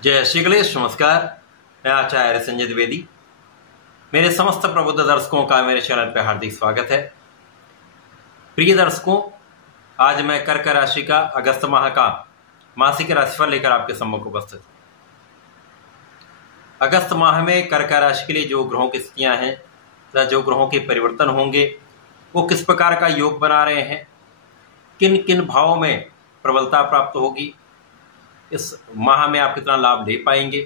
जय श्री गणेश। नमस्कार, मैं आचार्य संजय द्विवेदी। मेरे समस्त प्रबुद्ध दर्शकों का मेरे चैनल पर हार्दिक स्वागत है। प्रिय दर्शकों, आज मैं कर्क राशि का अगस्त माह का मासिक राशिफल लेकर आपके सम्मुख उपस्थित हूं। अगस्त माह में कर्क राशि के लिए जो ग्रहों की स्थितियां हैं तथा जो ग्रहों के परिवर्तन होंगे वो किस प्रकार का योग बना रहे हैं, किन किन भावों में प्रबलता प्राप्त होगी, इस माह में आप कितना लाभ ले पाएंगे,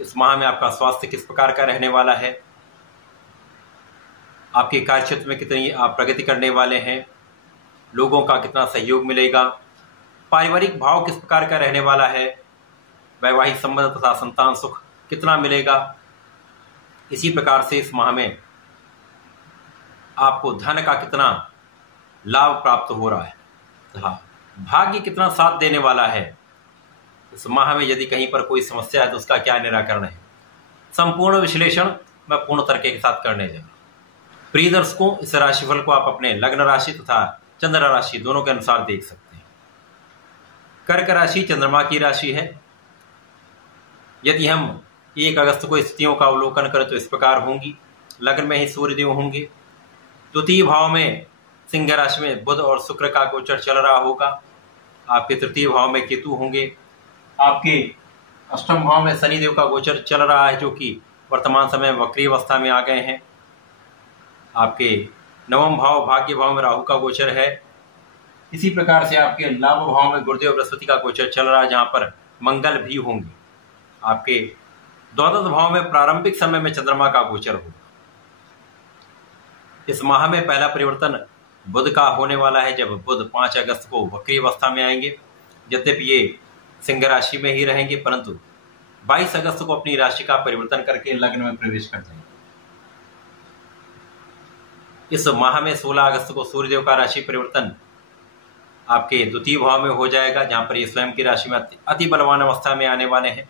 इस माह में आपका स्वास्थ्य किस प्रकार का रहने वाला है, आपके कार्य क्षेत्र में कितनी आप प्रगति करने वाले हैं, लोगों का कितना सहयोग मिलेगा, पारिवारिक भाव किस प्रकार का रहने वाला है, वैवाहिक संबंध तथा संतान सुख कितना मिलेगा। इसी प्रकार से इस माह में आपको धन का कितना लाभ प्राप्त हो रहा है तथा भाग्य कितना साथ देने वाला है। इस माह में यदि कहीं पर कोई समस्या है तो उसका क्या निराकरण है, संपूर्ण विश्लेषण मैं पूर्ण तरीके के साथ करने जा रहा हूं। प्रिय दर्शकों, इस राशिफल को आप अपने लग्न राशि तथा चंद्र राशि दोनों के अनुसार देख सकते हैं। कर्क राशि चंद्रमा की राशि है। यदि हम 1 अगस्त को स्थितियों का अवलोकन करें तो इस प्रकार होंगी। लग्न में ही सूर्यदेव होंगे, द्वितीय भाव में सिंह राशि में बुध और शुक्र का गोचर चल रहा होगा। आपके तृतीय भाव में केतु होंगे। आपके अष्टम भाव में शनिदेव का गोचर चल रहा है, जो कि वर्तमान समय वक्री अवस्था में आ गए हैं। आपके नवम भाव भाग्य भाव में राहु का गोचर है। इसी प्रकार से आपके लाभ भाव में गुरुदेव बृहस्पति का गोचर चल रहा है, जहां पर मंगल भी होंगे। आपके द्वादश भाव में प्रारंभिक समय में चंद्रमा का गोचर होगा। इस माह में पहला परिवर्तन बुध का होने वाला है, जब बुध 5 अगस्त को वक्री अवस्था में आएंगे। यद्यपि ये सिंह राशि में ही रहेंगे, परंतु 22 अगस्त को अपनी राशि का परिवर्तन करके लग्न में प्रवेश कर जाएंगे। इस माह में 16 अगस्त को सूर्यदेव का राशि परिवर्तन आपके द्वितीय भाव में हो जाएगा, जहां पर ये स्वयं की राशि में अति बलवान अवस्था में आने वाले हैं।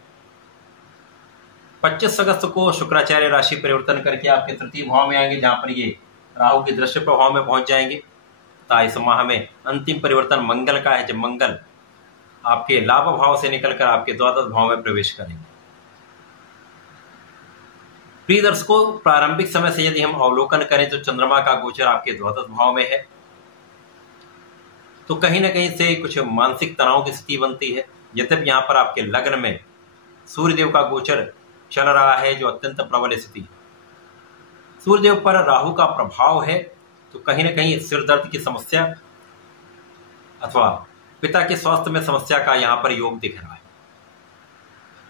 25 अगस्त को शुक्राचार्य राशि परिवर्तन करके आपके तृतीय भाव में आएंगे, जहां पर ये राहु के दृश्य प्रभाव में पहुंच जाएंगे। तथा इस माह में अंतिम परिवर्तन मंगल का है, जब मंगल आपके लाभ भाव से निकलकर आपके द्वादश भाव में प्रवेश करेंगे। प्रिय दर्शकों, प्रारंभिक समय से यदि हम अवलोकन करें तो चंद्रमा का गोचर आपके द्वादश भाव में है, तो कहीं ना कहीं से कुछ मानसिक तनाव की स्थिति बनती है। यद्यपि यहाँ पर आपके लग्न में सूर्यदेव का गोचर चल रहा है, जो अत्यंत प्रबल स्थिति है। सूर्यदेव पर राहु का प्रभाव है, तो कहीं ना कहीं सिर दर्द की समस्या अथवा पिता के स्वास्थ्य में समस्या का यहाँ पर योग दिख रहा है।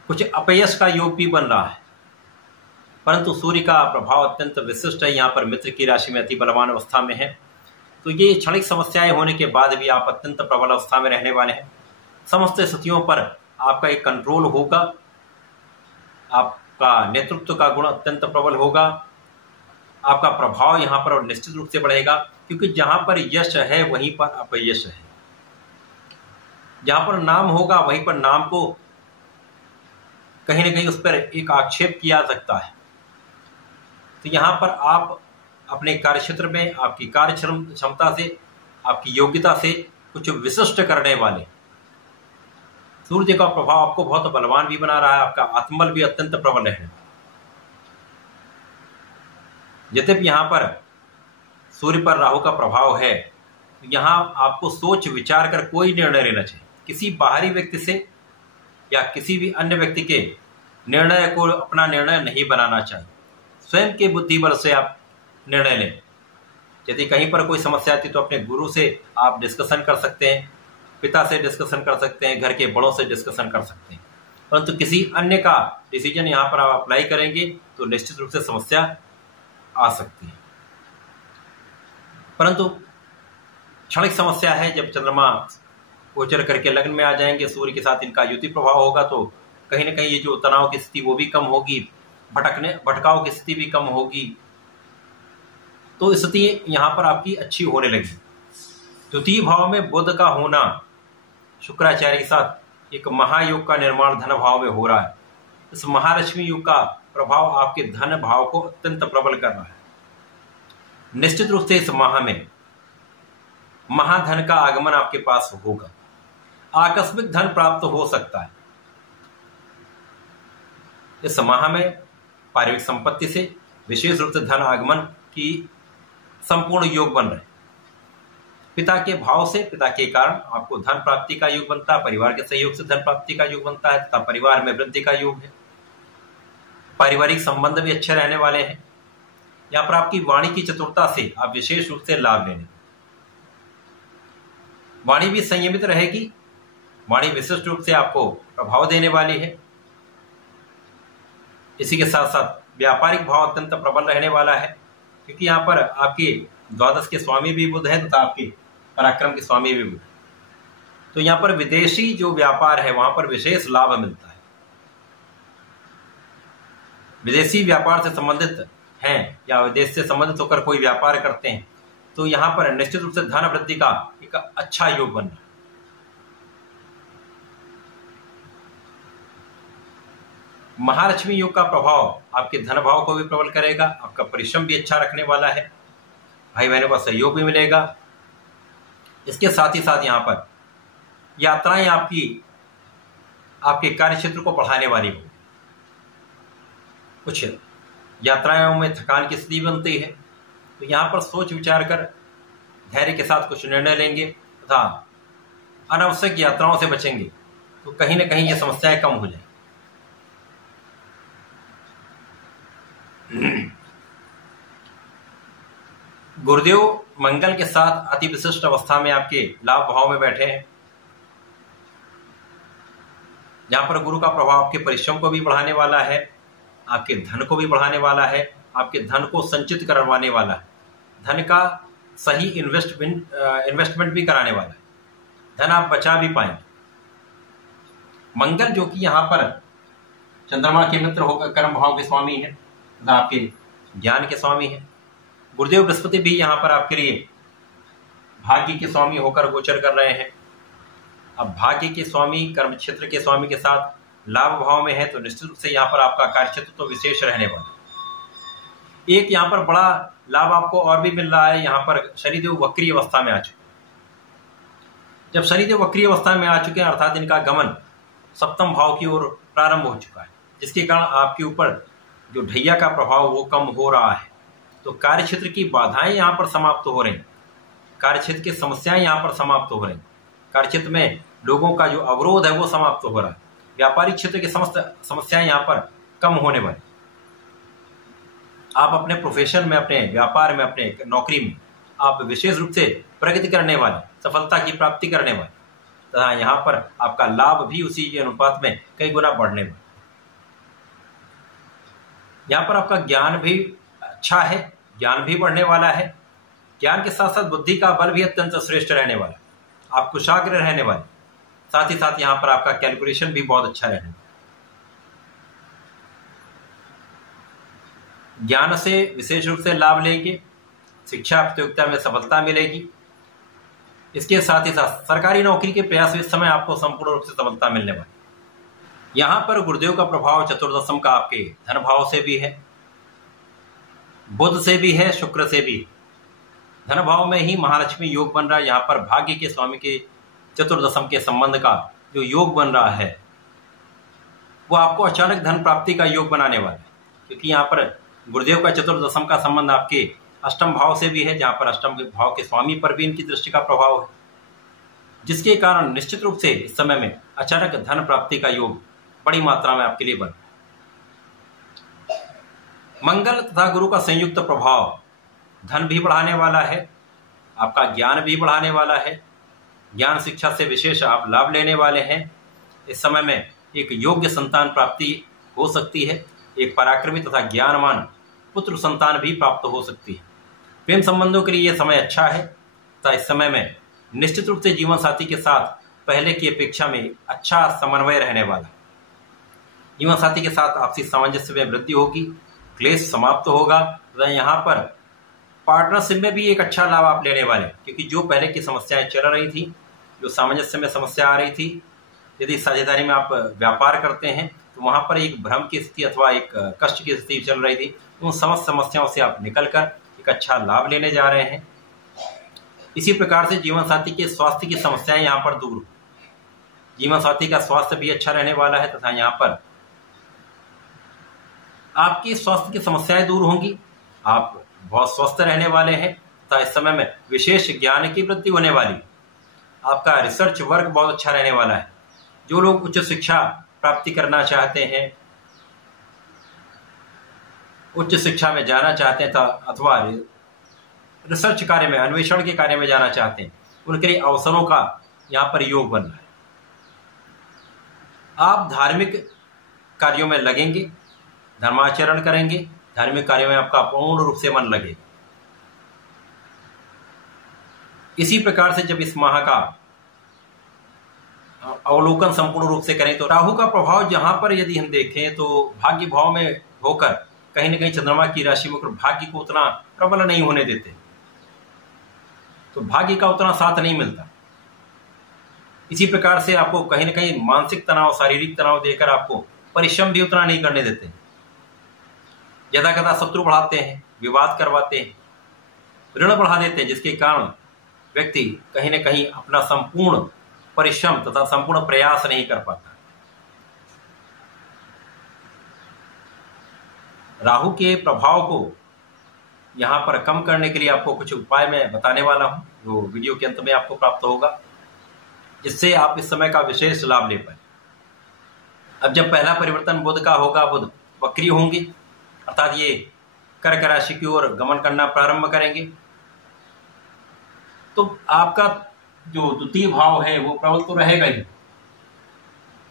कुछ अपयश का योग भी बन रहा है, परंतु सूर्य का प्रभाव अत्यंत विशिष्ट है। यहाँ पर मित्र की राशि में अति बलवान अवस्था में है, तो ये क्षणिक समस्याएं होने के बाद भी आप अत्यंत प्रबल अवस्था में रहने वाले हैं। समस्त स्थितियों पर आपका एक कंट्रोल होगा, आपका नेतृत्व का गुण अत्यंत प्रबल होगा, आपका प्रभाव यहाँ पर और निश्चित रूप से बढ़ेगा, क्योंकि जहां पर यश है वहीं पर अपयश है। जहां पर नाम होगा वहीं पर नाम को कहीं ना कहीं उस पर एक आक्षेप किया जा सकता है। तो यहां पर आप अपने कार्यक्षेत्र में आपकी कार्य क्षमता से, आपकी योग्यता से कुछ विशिष्ट करने वाले सूर्य का प्रभाव आपको बहुत बलवान भी बना रहा है। आपका आत्मबल भी अत्यंत प्रबल है। यद्यपि यहां पर सूर्य पर राहु का प्रभाव है, यहां आपको सोच विचार कर कोई निर्णय लेना चाहिए। किसी बाहरी व्यक्ति से या किसी भी अन्य व्यक्ति के निर्णय को अपना निर्णय नहीं बनाना चाहिए। स्वयं के बुद्धि बल से आप निर्णय लें। यदि कहीं पर कोई समस्या आती तो अपने गुरु से आप डिस्कशन कर सकते हैं, पिता से डिस्कशन कर सकते हैं, घर के बड़ों से डिस्कशन कर सकते हैं। परंतु किसी अन्य का डिसीजन यहाँ पर आप अप्लाई करेंगे तो निश्चित रूप से समस्या आ सकती है। परंतु क्षणिक समस्या है, जब चंद्रमा गोचर करके लग्न में आ जाएंगे, सूर्य के साथ इनका युति प्रभाव होगा, तो कहीं ना कहीं ये जो तनाव की स्थिति वो भी कम होगी, भटकाव की स्थिति भी कम होगी। तो स्थिति यहाँ पर आपकी अच्छी होने लगी। द्वितीय भाव में बुध का होना शुक्राचार्य के साथ एक महायोग का निर्माण धन भाव में हो रहा है। इस महालक्ष्मी योग का प्रभाव आपके धन भाव को अत्यंत प्रबल कर रहा है। निश्चित रूप से इस माह में महाधन का आगमन आपके पास होगा। आकस्मिक धन प्राप्त हो सकता है। इस माह में पारिवारिक संपत्ति से विशेष रूप से धन आगमन की संपूर्ण योग बन रहे। पिता के भाव से, पिता के कारण आपको धन प्राप्ति का योग बनता है, परिवार के सहयोग से धन प्राप्ति का योग बनता है तथा परिवार में वृद्धि का योग है। पारिवारिक संबंध भी अच्छे रहने वाले हैं। यहाँ पर आपकी वाणी की चतुरता से आप विशेष रूप से लाभ लेंगे। वाणी भी संयमित रहेगी। वाणी विशिष्ट रूप से आपको प्रभाव देने वाली है। इसी के साथ साथ व्यापारिक भाव अत्यंत प्रबल रहने वाला है, क्योंकि यहाँ पर आपके द्वादश के स्वामी भी बुध है तथा आपके पराक्रम के स्वामी भी बुध। तो यहाँ पर विदेशी जो व्यापार है वहां पर विशेष लाभ मिलता है। विदेशी व्यापार से संबंधित हैं या विदेश से संबंधित होकर कोई व्यापार करते हैं तो यहाँ पर निश्चित रूप से धन वृद्धि का एक अच्छा योग बन रहा है। महालक्ष्मी योग का प्रभाव आपके धन भाव को भी प्रबल करेगा। आपका परिश्रम भी अच्छा रखने वाला है। भाई बहनों का सहयोग भी मिलेगा। इसके साथ ही साथ यहाँ पर यात्राएं आपके कार्य क्षेत्र को बढ़ाने वाली होगी। कुछ यात्राओं में थकान की स्थिति बनती है तो यहाँ पर सोच विचार कर धैर्य के साथ कुछ निर्णय लेंगे तथा अनावश्यक यात्राओं से बचेंगे तो कहीं ना कहीं ये समस्याएं कम हो जाएंगी। गुरुदेव मंगल के साथ अति विशिष्ट अवस्था में आपके लाभ भाव में बैठे हैं। यहां पर गुरु का प्रभाव आपके परिश्रम को भी बढ़ाने वाला है, आपके धन को भी बढ़ाने वाला है, आपके धन को संचित करवाने वाला है, धन का सही इन्वेस्टमेंट भी कराने वाला है, धन आप बचा भी पाएंगे। मंगल जो कि यहाँ पर चंद्रमा के मित्र होकर कर्म भाव के स्वामी है तथा आपके ज्ञान के स्वामी है। गुरुदेव बृहस्पति भी यहाँ पर आपके लिए भाग्य के स्वामी होकर गोचर कर रहे हैं। अब भाग्य के स्वामी कर्म क्षेत्र के स्वामी के साथ लाभ भाव में है तो निश्चित रूप से यहाँ पर आपका कार्य क्षेत्र तो विशेष रहने वाला है। एक यहाँ पर बड़ा लाभ आपको और भी मिल रहा है। यहाँ पर शनिदेव वक्री अवस्था में आ चुके। जब शनिदेव वक्री अवस्था में आ चुके हैं अर्थात इनका गमन सप्तम भाव की ओर प्रारंभ हो चुका है, जिसके कारण आपके ऊपर जो ढैया का प्रभाव वो कम हो रहा है। तो कार्य क्षेत्र की बाधाएं यहाँ पर समाप्त हो रही, कार्य क्षेत्र की समस्याएं यहाँ पर समाप्त हो रही, कार्य क्षेत्र में लोगों का जो अवरोध है वो समाप्त हो रहा है। व्यापारिक क्षेत्र की समस्त समस्याएं यहाँ पर कम होने वाली। आप अपने प्रोफेशन में, अपने व्यापार में, अपने नौकरी में आप विशेष रूप से प्रगति करने वाले, सफलता की प्राप्ति करने वाले तथा यहाँ पर आपका लाभ भी उसी के अनुपात में कई गुना बढ़ने वाला। यहाँ पर आपका ज्ञान भी अच्छा है, ज्ञान भी बढ़ने वाला है। ज्ञान के साथ साथ बुद्धि का बल भी अत्यंत श्रेष्ठ रहने वाला। आप कुशाग्र रहने वाले, साथ ही साथ यहाँ पर आपका कैलकुलेशन भी बहुत अच्छा रहने वाला। ज्ञान से विशेष रूप से लाभ लेंगे, शिक्षा प्रतियोगिता में सफलता मिलेगी। इसके साथ ही साथ सरकारी नौकरी के प्रयास इस समय आपको संपूर्ण रूप से सफलता मिलने वाली। यहाँ पर गुरुदेव का प्रभाव चतुर्दशम का आपके धन भाव से भी है, बुध से भी है, शुक्र से भी। धन भाव में ही महालक्ष्मी योग बन रहा है। यहाँ पर भाग्य के स्वामी के चतुर्दशम के संबंध का जो योग बन रहा है वो आपको अचानक धन प्राप्ति का योग बनाने वाला है, क्योंकि यहाँ पर गुरुदेव का चतुर्दशम का संबंध आपके अष्टम भाव से भी है, जहाँ पर अष्टम भाव के स्वामी पर भी इनकी दृष्टि का प्रभाव है, जिसके कारण निश्चित रूप से इस समय में अचानक धन प्राप्ति का योग बड़ी मात्रा में आपके लिए बन। मंगल तथा गुरु का संयुक्त प्रभाव धन भी बढ़ाने वाला है, आपका ज्ञान भी बढ़ाने वाला है। ज्ञान शिक्षा से विशेष आप लाभ लेने वाले हैं। इस समय में एक योग्य संतान प्राप्ति हो सकती है, एक पराक्रमी तथा ज्ञानवान पुत्र संतान भी प्राप्त हो सकती है। प्रेम संबंधों के लिए यह समय अच्छा है तथा इस समय में निश्चित रूप से जीवन साथी के साथ पहले की अपेक्षा में अच्छा समन्वय रहने वाला है। जीवन साथी के साथ आपसी सामंजस्य में वृद्धि होगी, क्लेश समाप्त होगा तथा यहाँ पर पार्टनरशिप में भी एक अच्छा लाभ आप लेने वाले, क्योंकि जो पहले की समस्याएं चल रही थी, जो सामंजस्य में समस्या आ रही थी, यदि साझेदारी में आप व्यापार करते हैं तो वहां पर एक भ्रम की स्थिति अथवा एक कष्ट की स्थिति चल रही थी, उन समस्त समस्याओं से आप निकलकर एक अच्छा लाभ लेने जा रहे हैं। इसी प्रकार से जीवन साथी के स्वास्थ्य की समस्याएं यहाँ पर दूर, जीवन साथी का स्वास्थ्य भी अच्छा रहने वाला है तथा यहाँ पर आपकी स्वास्थ्य की समस्याएं दूर होंगी, आप बहुत स्वस्थ रहने वाले हैं तथा इस समय में विशेष ज्ञान की वृद्धि होने वाली। आपका रिसर्च वर्क बहुत अच्छा रहने वाला है। जो लोग उच्च शिक्षा प्राप्ति करना चाहते हैं, उच्च शिक्षा में जाना चाहते हैं अथवा रिसर्च कार्य में, अन्वेषण के कार्य में जाना चाहते हैं, उनके लिए अवसरों का यहाँ पर योग बन रहा है। आप धार्मिक कार्यों में लगेंगे, धर्माचरण करेंगे, धार्मिक कार्यों में आपका पूर्ण रूप से मन लगेगा। इसी प्रकार से जब इस माह का अवलोकन संपूर्ण रूप से करें तो राहु का प्रभाव जहां पर यदि हम देखें तो भाग्य भाव में होकर कहीं न कहीं चंद्रमा की राशि में भाग्य को उतना प्रबल नहीं होने देते, तो भाग्य का उतना साथ नहीं मिलता। इसी प्रकार से आपको कहीं न कहीं मानसिक तनाव, शारीरिक तनाव देकर आपको परिश्रम भी उतना नहीं करने देते। ज्यादा कदा शत्रु बढ़ाते हैं, विवाद करवाते हैं, ऋण बढ़ा देते हैं, जिसके कारण व्यक्ति कहीं न कहीं अपना संपूर्ण परिश्रम तथा संपूर्ण प्रयास नहीं कर पाता। राहु के प्रभाव को यहां पर कम करने के लिए आपको कुछ उपाय मैं बताने वाला हूं, जो वीडियो के अंत में आपको प्राप्त होगा, जिससे आप इस समय का विशेष लाभ ले पाए। अब जब पहला परिवर्तन बुध का होगा, बुध वक्री होंगे, अर्थात ये कर्क राशि की ओर गमन करना प्रारंभ करेंगे, तो आपका जो द्वितीय भाव है वो प्रबल तो रहेगा ही,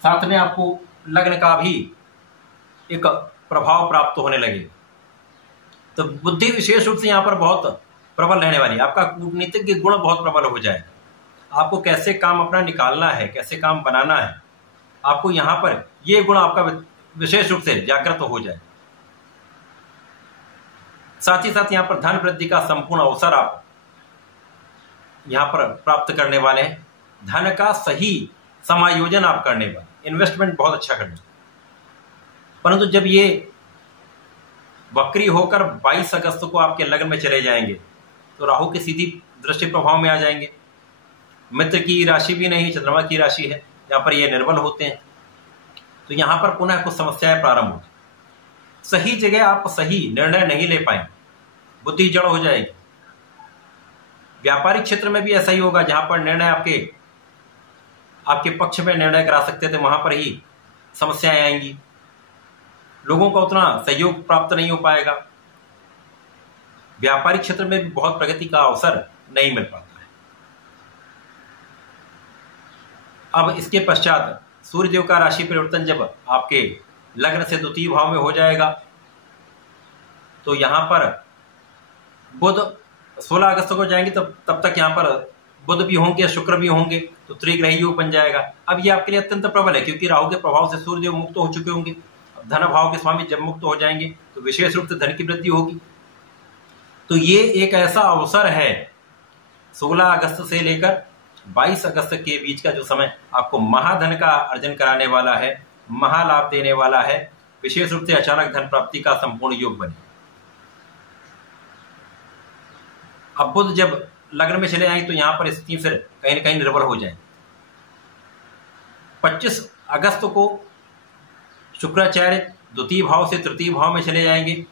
साथ में आपको लग्न का भी एक प्रभाव प्राप्त होने लगेगा। तो बुद्धि विशेष रूप से यहाँ पर बहुत प्रबल रहने वाली है। आपका कूटनीतिक गुण बहुत प्रबल हो जाएगा। आपको कैसे काम अपना निकालना है, कैसे काम बनाना है, आपको यहाँ पर ये गुण आपका विशेष रूप से जागृत हो जाए। साथ ही साथ यहाँ पर धन वृद्धि का संपूर्ण अवसर आप यहाँ पर प्राप्त करने वाले हैं। धन का सही समायोजन आप करने वाले, इन्वेस्टमेंट बहुत अच्छा करने। परंतु जब ये वक्री होकर 22 अगस्त को आपके लग्न में चले जाएंगे तो राहु की सीधी दृष्टि प्रभाव में आ जाएंगे। मित्र की राशि भी नहीं, चंद्रमा की राशि है, यहाँ पर ये निर्बल होते हैं, तो यहाँ पर पुनः कुछ समस्याएं प्रारंभ होती। सही जगह आप सही निर्णय नहीं ले पाएंगे, बुद्धि जड़ हो जाएगी। व्यापारिक क्षेत्र में भी ऐसा ही होगा, जहां पर निर्णय आपके पक्ष में निर्णय करा सकते थे, वहां पर ही समस्याएं आएंगी। लोगों का उतना सहयोग प्राप्त नहीं हो पाएगा। व्यापारिक क्षेत्र में भी बहुत प्रगति का अवसर नहीं मिल पाता है। अब इसके पश्चात सूर्यदेव का राशि परिवर्तन जब आपके लग्न से द्वितीय भाव में हो जाएगा तो यहां पर बुध 16 अगस्त को जाएंगे, तब तक यहां पर बुध भी होंगे, शुक्र भी होंगे, तो त्रिग्रही योग बन जाएगा। अब ये आपके लिए अत्यंत प्रबल है, क्योंकि राहु के प्रभाव से सूर्यदेव मुक्त हो चुके होंगे। धन भाव के स्वामी जब मुक्त हो जाएंगे तो विशेष रूप से धन की वृद्धि होगी। तो ये एक ऐसा अवसर है 16 अगस्त से लेकर 22 अगस्त के बीच का जो समय आपको महाधन का अर्जन कराने वाला है, महालाभ देने वाला है। विशेष रूप से अचानक धन प्राप्ति का संपूर्ण योग बने। अब बुध जब लग्न में चले आएंगे तो यहां पर स्थिति फिर कहीं न कहीं निर्बल हो जाए। 25 अगस्त को शुक्राचार्य द्वितीय भाव से तृतीय भाव में चले जाएंगे।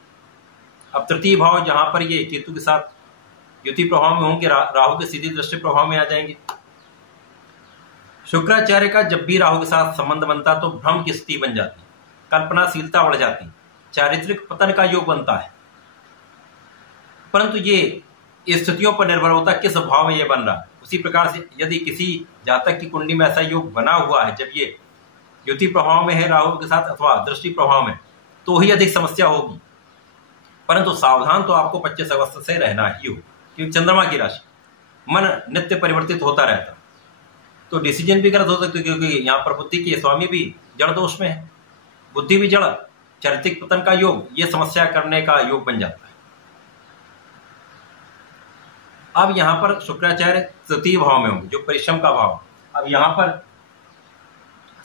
अब तृतीय भाव जहां पर ये केतु के साथ युति प्रभाव में होंगे, राहु के सीधी दृष्टि प्रभाव में आ जाएंगे। शुक्राचार्य का जब भी राहु के साथ संबंध बनता तो भ्रम की स्थिति बन जाती, कल्पनाशीलता बढ़ जाती, चारित्रिक पतन का योग बनता है। परंतु ये स्थितियों पर निर्भर होता किस भाव में ये बन रहा है। उसी प्रकार से यदि किसी जातक की कुंडली में ऐसा योग बना हुआ है जब ये युति प्रभाव में है राहु के साथ अथवा दृष्टि प्रभाव में, तो ही अधिक समस्या होगी। परंतु सावधान तो आपको 25 अगस्त से रहना ही हो, क्योंकि चंद्रमा की राशि, मन नित्य परिवर्तित होता रहता, तो डिसीजन भी गलत हो सकते, क्योंकि यहाँ पर बुद्धि के स्वामी भी जड़ दोष में है, बुद्धि भी जड़, चारित्रिक पतन का योग, ये समस्या करने का योग बन जाता है। अब यहां पर शुक्राचार्य तृतीय भाव में होंगे, जो परिश्रम का भाव। अब यहां पर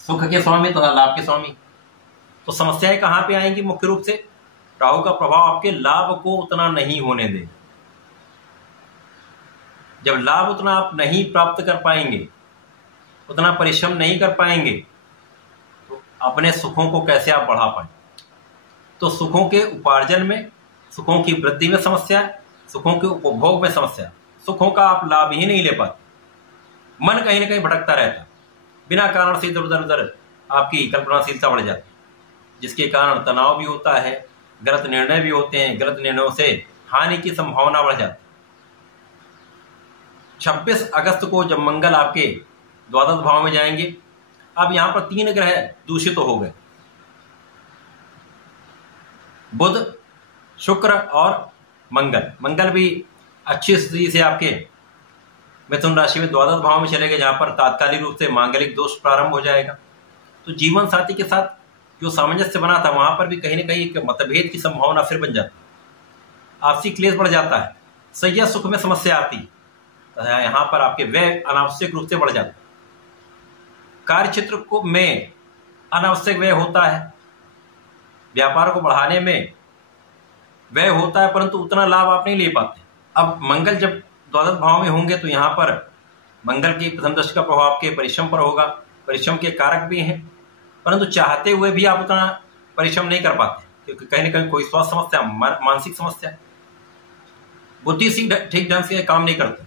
सुख के स्वामी तथा लाभ के स्वामी, तो समस्याएं कहां पे आएंगी? मुख्य रूप से राहु का प्रभाव आपके लाभ को उतना नहीं होने देगा। जब लाभ उतना आप नहीं प्राप्त कर पाएंगे, उतना परिश्रम नहीं कर पाएंगे, तो अपने सुखों को कैसे आप बढ़ा पाएंगे? तो सुखों के उपार्जन में, सुखों की वृद्धि में समस्या है, सुखों के उपभोग में समस्या, सुखों का आप लाभ ही नहीं ले पाते। मन कहीं ना कहीं भटकता रहता, बिना कारण से इधर उधर आपकी कल्पनाशीलता बढ़ जाती, जिसके कारण तनाव भी होता है, गलत निर्णय भी होते हैं, गलत निर्णयों से हानि की संभावना बढ़ जाती। 26 अगस्त को जब मंगल आपके द्वादश भाव में जाएंगे, अब यहां पर 3 ग्रह दूषित हो गए, बुध, शुक्र और मंगल। मंगल भी अच्छी स्थिति से आपके मिथुन राशि में द्वादश भाव में चले गए, जहां पर तात्कालिक रूप से मांगलिक दोष प्रारंभ हो जाएगा। तो जीवन साथी के साथ जो सामंजस्य बना था, वहां पर भी कहीं ना कहीं एक मतभेद की संभावना फिर बन जाती है, आपसी क्लेश बढ़ जाता है, सैया सुख में समस्या आती है, यहां पर आपके व्यय अनावश्यक रूप से बढ़ जाता है, कार्य क्षेत्र को में अनावश्यक व्यय होता है, व्यापार को बढ़ाने में व्यय होता है, परंतु उतना लाभ आप नहीं ले पाते। अब मंगल जब द्वादश भाव में होंगे तो यहाँ पर मंगल की प्रथम दृष्टि का प्रभाव आपके परिश्रम पर होगा, परिश्रम के कारक भी हैं, परंतु चाहते हुए भी आप उतना परिश्रम नहीं कर पाते, क्योंकि कहीं ना कहीं कोई स्वास्थ्य समस्या, मानसिक समस्या, बुद्धि ठीक ढंग से काम नहीं करते,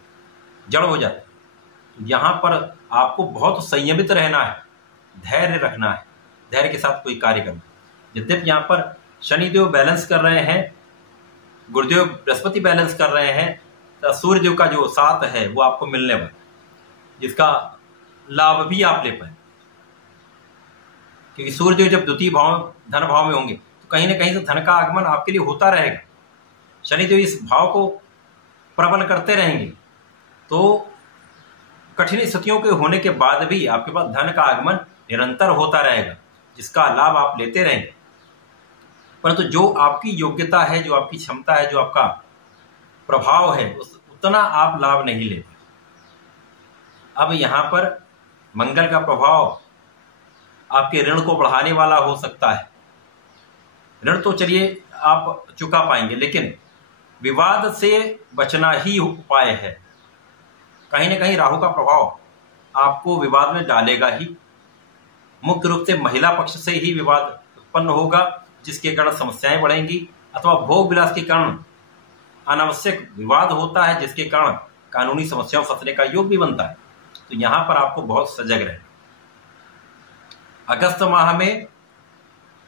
जड़ हो जाते। यहाँ पर आपको बहुत संयमित रहना है, धैर्य रखना है, धैर्य के साथ कोई कार्य करना। यद्यपि यहाँ पर शनिदेव बैलेंस कर रहे हैं, गुरुदेव बृहस्पति बैलेंस कर रहे हैं, तो सूर्यदेव का जो साथ है वो आपको मिलने वाला, जिसका लाभ भी आप ले पाए, क्योंकि सूर्यदेव जब द्वितीय भाव, धन भाव में होंगे तो कहीं ना कहीं से धन का आगमन आपके लिए होता रहेगा। शनिदेव इस भाव को प्रबल करते रहेंगे, तो कठिन स्थितियों के होने के बाद भी आपके पास धन का आगमन निरंतर होता रहेगा, जिसका लाभ आप लेते रहेंगे। परंतु जो आपकी योग्यता है, जो आपकी क्षमता है, जो आपका प्रभाव है, उतना आप लाभ नहीं लेते। अब यहाँ पर मंगल का प्रभाव आपके ऋण को बढ़ाने वाला हो सकता है। ऋण तो चलिए आप चुका पाएंगे, लेकिन विवाद से बचना ही उपाय है। कहीं ना कहीं राहु का प्रभाव आपको विवाद में डालेगा ही, मुख्य रूप से महिला पक्ष से ही विवाद उत्पन्न होगा, जिसके कारण समस्याएं बढ़ेंगी, अथवा भोग विलास के कारण अनावश्यक विवाद होता है, जिसके कारण कानूनी समस्याओं फंसने का योग भी बनता है। तो यहां पर आपको बहुत सजग रहना। अगस्त माह में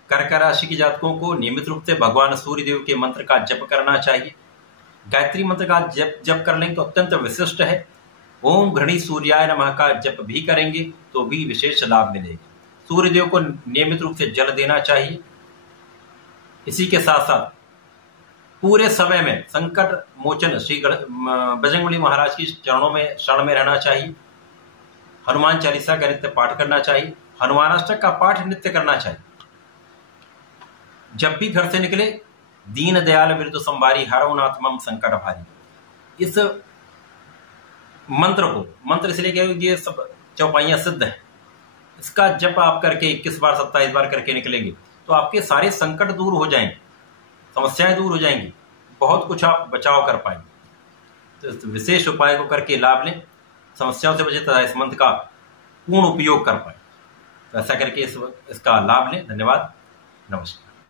कर्क राशि के जातकों को नियमित रूप से भगवान सूर्यदेव के मंत्र का जप करना चाहिए। गायत्री मंत्र का जप कर लेंगे तो अत्यंत विशिष्ट है। ओम घृणी सूर्याय नमः का जप भी करेंगे तो भी विशेष लाभ मिलेगा। सूर्यदेव को नियमित रूप से जल देना चाहिए। इसी के साथ साथ पूरे समय में संकट मोचन श्री बजरंगबली महाराज की चरणों में शरण में रहना चाहिए। हनुमान चालीसा का नित्य पाठ करना चाहिए। हनुमानाष्टक का पाठ नित्य करना चाहिए। जब भी घर से निकले, दीन दयाल बिरदु संभारी हरऊ नाथ मम संकट भारी, इस मंत्र इसलिए कि ये सब चौपाइयां सिद्ध है। इसका जप आप करके 21 बार 27 बार करके निकलेंगे तो आपके सारे संकट दूर हो जाएंगे, समस्याएं दूर हो जाएंगी, बहुत कुछ आप बचाव कर पाएंगे। तो इस विशेष उपाय को करके लाभ लें, समस्याओं से बचे तथा इस मंत्र का पूर्ण उपयोग कर पाए। तो ऐसा करके इसका लाभ लें। धन्यवाद, नमस्कार।